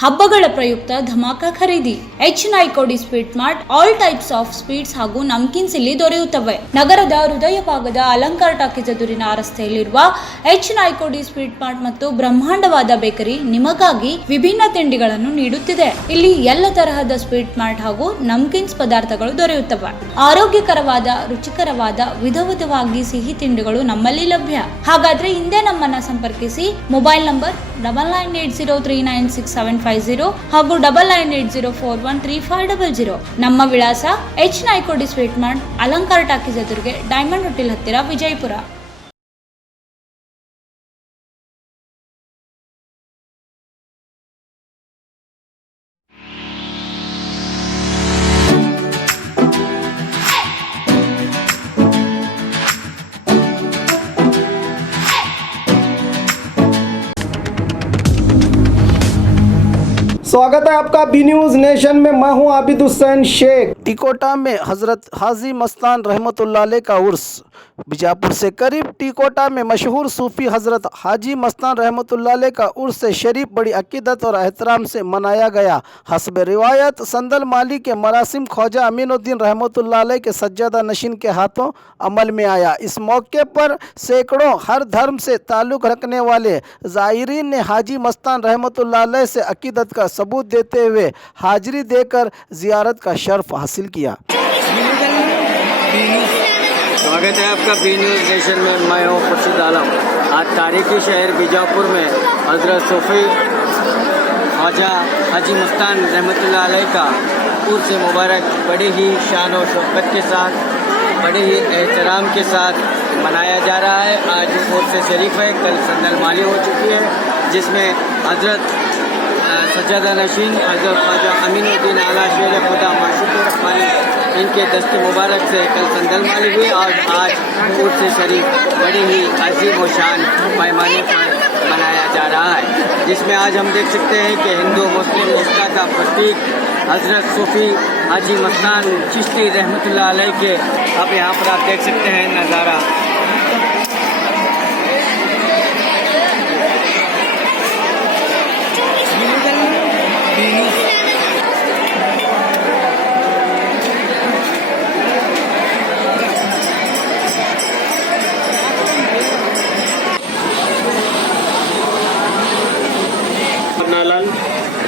ಹಬ್ಬಗಳ ಪ್ರಯುಕ್ತ ಧಮಾಕ ಖರೀದಿ H9 sweet mart all types of sweets ಹಾಗೂ ನಮ್ಕಿನ್ಸ್ ಇಲ್ಲಿ ದೊರೆಯುತ್ತವೆ. ನಗರದ ಹೃದಯ ಭಾಗದ ಅಲಂಕಾರ ಟಾಕೀಸ್ ಎದುರಿನ ರಸ್ತೆಯಲ್ಲಿರುವ H9 ಸ್ವೀಟ್ ಮಾರ್ಟ್ ಮತ್ತು ಬ್ರಹ್ಮಾಂಡವಾದ ಬೇಕರಿ ನಿಮಗಾಗಿ ವಿಭಿನ್ನ ತಿಂಡಿಗಳನ್ನು ನೀಡುತ್ತಿದೆ. ಇಲ್ಲಿ ಎಲ್ಲ ತರಹದ ಸ್ವೀಟ್ ಮಾರ್ಟ್ ಹಾಗೂ ನಮ್ಕಿನ್ಸ್ ಪದಾರ್ಥಗಳು ದೊರೆಯುತ್ತವೆ. ಆರೋಗ್ಯಕರವಾದ ರುಚಿಕರವಾದ ವಿಧವಾಗಿ ಸಿಹಿ ತಿಂಡಿಗಳು ನಮ್ಮಲ್ಲಿ ಲಭ್ಯ. ಹಾಗಾದ್ರೆ ಹಿಂದೆ ನಮ್ಮನ್ನ ಸಂಪರ್ಕಿಸಿ. ಮೊಬೈಲ್ ನಂಬರ್ 9980396750 ಹಾಗೂ 9980413500. ನಮ್ಮ ವಿಳಾಸ H9 ಸ್ವೀಟ್ ಮಾರ್ಟ್, ಅಲಂಕಾರ ಟಾಕೀಸ್ ಎದುರಿಗೆ, ಡೈಮಂಡ್ ಹೋಟೆಲ್ ಹತ್ತಿರ, ವಿಜಯಪುರ. स्वागत है आपका बी न्यूज़ नेशन में। मैं हूं आबिद हुसैन शेख। टिकोटा में हज़रत हाजी मस्तान रहमतुल्लाह अलैह का उर्स। बीजापुर से करीब टिकोटा में मशहूर सूफ़ी हज़रत हाजी मस्तान रहमतुल्लाह अलैह का उर्स शरीफ बड़ी अकीदत और एहतराम से मनाया गया। हस्ब रिवायत संदल माली के मरासिम ख्वाजा अमीनुद्दीन रहमतुल्लाह अलैह के सज्जादा नशीन के हाथों अमल में आया। इस मौके पर सैकड़ों हर धर्म से ताल्लुक़ रखने वाले ज़ायरीन ने हाजी मस्तान रहमतुल्लाह अलैह से अकीदत का सबूत देते हुए हाजिरी देकर ज़ियारत का शर्फ हासिल किया। स्वागत है आपका बी न्यूज़ नेशन में। मैं हूँ खुर्शीद आलम। आज तारीखी शहर बीजापुर में हज़रत सूफ़ी ख्वाजा हाजी मस्तान रहमतुल्लाह अलैह का उर्स मुबारक बड़ी ही शान और शौकत के साथ, बड़े ही एहतराम के साथ मनाया जा रहा है। आज उर्स शरीफ है, कल संदल माली हो चुकी है, जिसमें हज़रत सज्जादा नशीन हज़रत ख्वाजा अमीनुद्दीन आला शेर खुदा माशूक़ रब्बानी इनके दस्त मुबारक से कल संदल माली हुई और आज उर्स शरीफ बड़ी ही अजीम व शान पैमाने पर मनाया जा रहा है, जिसमें आज हम देख सकते हैं कि हिंदू मुस्लिम एकता का प्रतीक हज़रत सूफ़ी हाजी मस्तान चिश्ती रहमतुल्लाह अलैह के अब यहाँ पर आप देख सकते हैं नज़ारा।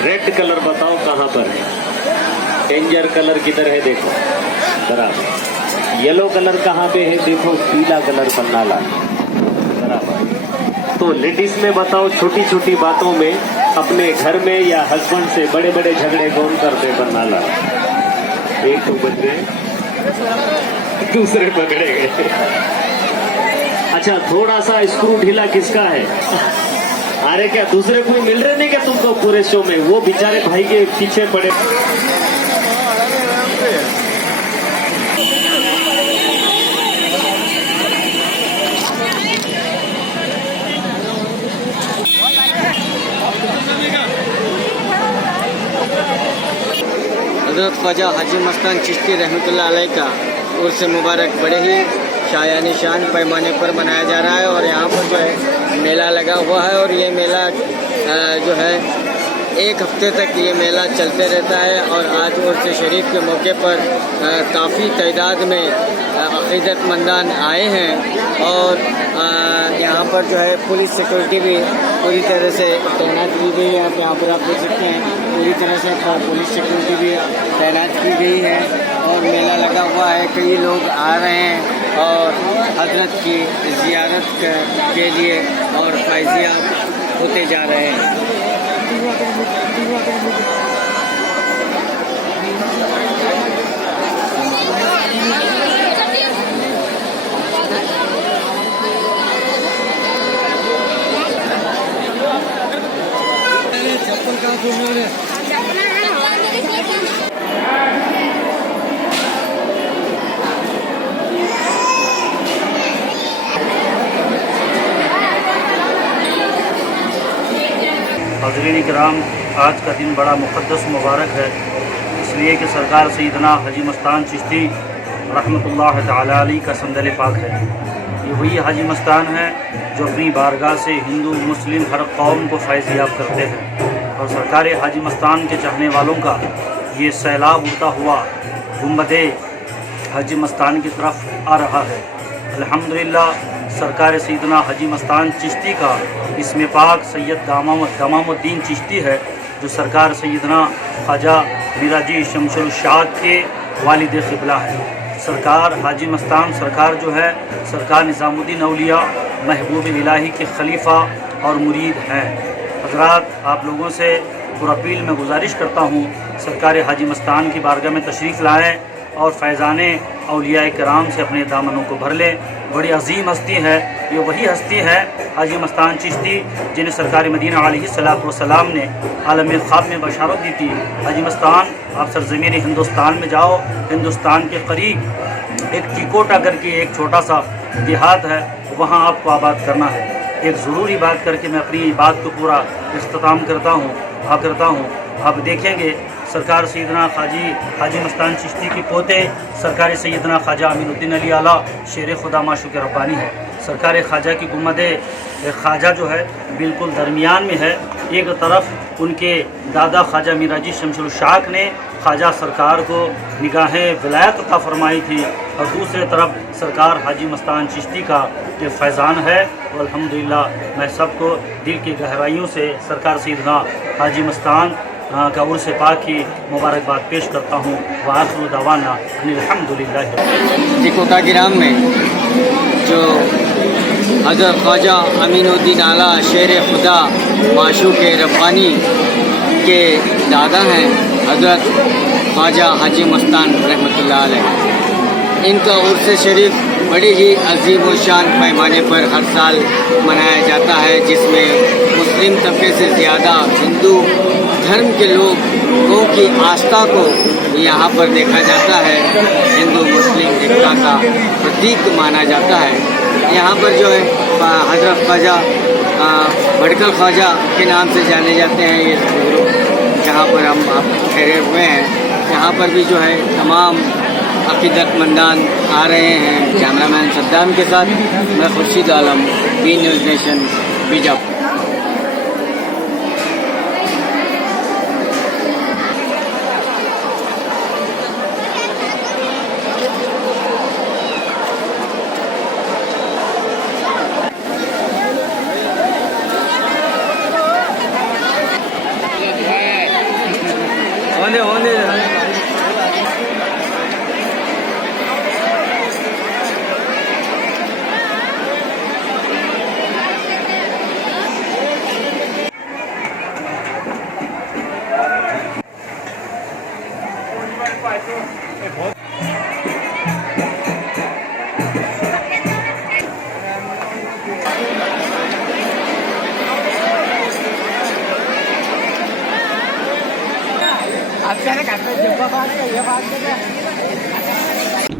रेड कलर बताओ कहाँ पर है? डेंजर कलर किधर है? देखो बराबर। येलो कलर कहाँ पे है? देखो पीला कलर पन्ना लाल बराबर। तो लेडीज में बताओ, छोटी छोटी बातों में अपने घर में या हस्बैंड से बड़े बड़े झगड़े कौन करते? पन्ना लाल। एक तो बच गए, दूसरे पकड़े गए। अच्छा, थोड़ा सा स्क्रू ढीला किसका है? अरे क्या दूसरे कोई मिल रहे नहीं क्या तुमको पूरे शो में? वो बेचारे भाई के पीछे पड़े। हज़रत ख्वाजा हाजी मस्तान चिश्ती रहमतुल्लाह अलैह का उर्स मुबारक बड़े ही शायानी शान पैमाने पर मनाया जा रहा है और यहाँ पर जो है मेला लगा हुआ है और ये मेला जो है एक हफ्ते तक ये मेला चलते रहता है। और आज उर्स शरीफ के मौके पर काफ़ी तादाद में अक़ीदतमंदान आए हैं और यहाँ पर जो है पुलिस सिक्योरिटी भी पूरी तरह से तैनात की गई है। यहाँ पर आप देख सकते हैं पूरी तरह से पुलिस सिक्योरिटी भी तैनात की गई है और मेला लगा हुआ है। कई लोग आ रहे हैं और हज़रत की ज़ियारत के लिए और फैज़ियाब होते जा रहे हैं। हाज़रीन किराम, आज का दिन बड़ा मुक़द्दस मुबारक है, इसलिए कि सरकार सैयदना हाजी मस्तान चिश्ती रहमतुल्लाह तआला अलैह का संदल पाक है। ये वही हाजी मस्तान है जो अपनी बारगाह से हिंदू मुस्लिम हर कौम को फैज़ याब करते हैं। और सरकार हाजी मस्तान के चाहने वालों का ये सैलाब उड़ता हुआ गुंबदे हाजी मस्तान की तरफ आ रहा है। अल्हम्दुलिल्लाह सरकार सैयदना हाजी मस्तान चिश्ती का इसमें पाक सैयद गमामुद्दीन चिश्ती है, जो सरकार सैयदना ख्वाजा मिराजी शमशुल शाद के वालिद क़िबला है। सरकार हाजी मस्तान सरकार जो है सरकार निज़ामुद्दीन औलिया महबूब इलाही के खलीफा और मुरीद हैं। हज़रात, आप लोगों से पुरअपील में गुजारिश करता हूँ, सरकार हाजी मस्तान की बारगाह में तशरीफ़ लाएँ और फैज़ाने औलिया कराम से अपने दामनों को भर लें। बड़ी अजीम हस्ती है, ये वही हस्ती है हाजी मस्तान चिश्ती जिन्हें सरकार मदीना अलैहिस्सलातु वस्सलाम ने आलम ख्वाब में बशारत दी थी। हाजी मस्तान, आप सरज़मीन हिंदुस्तान में जाओ, हिंदुस्तान के करीब एक टिकोटा करके एक छोटा सा देहात है, वहाँ आपको आबाद करना है। एक ज़रूरी बात करके मैं अपनी बात को पूरा इख्तिताम करता हूँ। आप देखेंगे सरकार सैयदना हाजी मस्तान चिश्ती की पोते सरकार सैयदना ख्वाजा अमीनुद्दीन अली आला शेर खुदा माशूक रब्बानी है। सरकार ख्वाजा की गुम्मदे ख्वाजा जो है बिल्कुल दरमियान में है। एक तरफ उनके दादा ख्वाजा मिराजी शमशुल शाक ने ख्वाजा सरकार को निगाहें विलायत अता फरमाई थी, और दूसरे तरफ सरकार हाजी मस्तान चिश्ती का ये फैज़ान है। और अल्हम्दुलिल्लाह मैं सबको दिल की गहराइयों से सरकार सैयदना हाजी मस्तान का उर्स पाक की मुबारकबाद पेश करता हूँ। वाखिर दवाना अल्हम्दुलिल्लाह। टिकोटा ग्राम में जो हज़रत ख्वाजा अमीनुद्दीन आला शेर खुदा माशूक रब्बानी के दादा हैं हज़रत ख्वाजा हाजी मस्तान रहमतुल्लाह अलैह, इनका उर्स शरीफ बड़ी ही अजीम व शान पैमाने पर हर साल मनाया जाता है, जिसमें मुस्लिम तबके से ज़्यादा हिंदू धर्म के लोगों की आस्था को यहाँ पर देखा जाता है। हिंदू मुस्लिम एकता का प्रतीक माना जाता है। यहाँ पर जो है हज़रत ख्वाजा भड़कल ख्वाजा के नाम से जाने जाते हैं ये बुजुर्ग, जहाँ पर हम आप ठहरे हुए हैं। यहाँ पर भी जो है तमाम अक़ीदतमंदान आ रहे हैं। कैमरामैन सद्दाम के साथ मैं Khurshid Alam, B News Nation, Bijapur. होने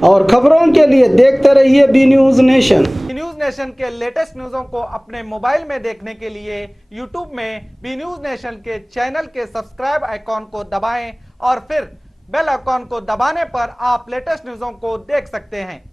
और खबरों के लिए देखते रहिए B News Nation. News Nation के लेटेस्ट न्यूज़ों को अपने मोबाइल में देखने के लिए यूट्यूब में बी न्यूज़ नेशन के चैनल के सब्सक्राइब आइकॉन को दबाएं और फिर बेल आइकॉन को दबाने पर आप लेटेस्ट न्यूज़ों को देख सकते हैं।